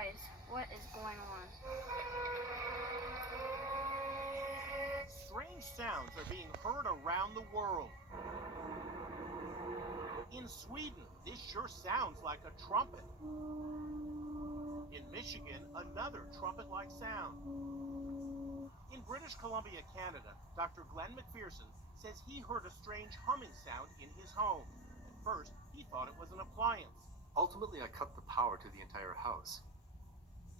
Guys, what is going on? Strange sounds are being heard around the world. In Sweden, this sure sounds like a trumpet. In Michigan, another trumpet-like sound. In British Columbia, Canada, Dr. Glenn McPherson says he heard a strange humming sound in his home. At first, he thought it was an appliance. Ultimately, I cut the power to the entire house,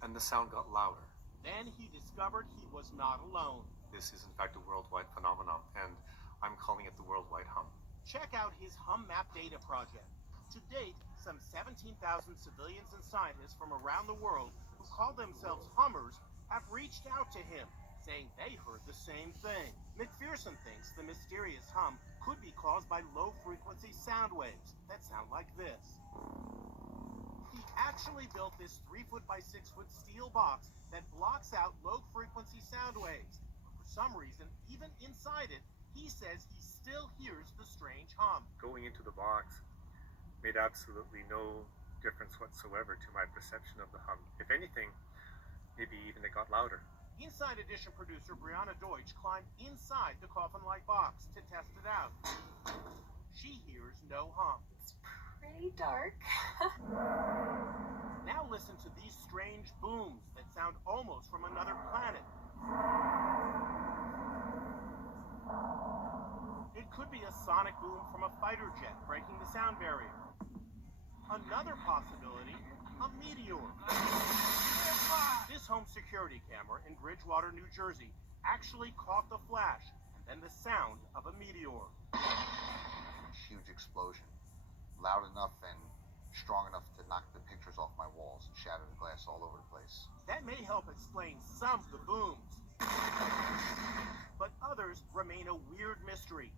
and the sound got louder. Then he discovered he was not alone. This is in fact a worldwide phenomenon, and I'm calling it the worldwide hum. Check out his Hum Map Data project. To date, some 17,000 civilians and scientists from around the world who call themselves hummers have reached out to him, saying they heard the same thing. McPherson thinks the mysterious hum could be caused by low-frequency sound waves that sound like this. He actually built this 3-foot by 6-foot steel box that blocks out low-frequency sound waves. But for some reason, even inside it, he says he still hears the strange hum. Going into the box made absolutely no difference whatsoever to my perception of the hum. If anything, maybe even it got louder. Inside Edition producer Brianna Deutsch climbed inside the coffin-like box to test it out. She hears no hum. It's pretty dark. Now listen to these strange booms that sound almost from another planet. It could be a sonic boom from a fighter jet breaking the sound barrier. Another possibility, a meteor. This home security camera in Bridgewater, New Jersey, actually caught the flash and then the sound of a meteor. Huge explosion, loud enough and strong enough to knock the pictures off my walls and shatter the glass all over the place. That may help explain some of the booms. But others remain a weird mystery.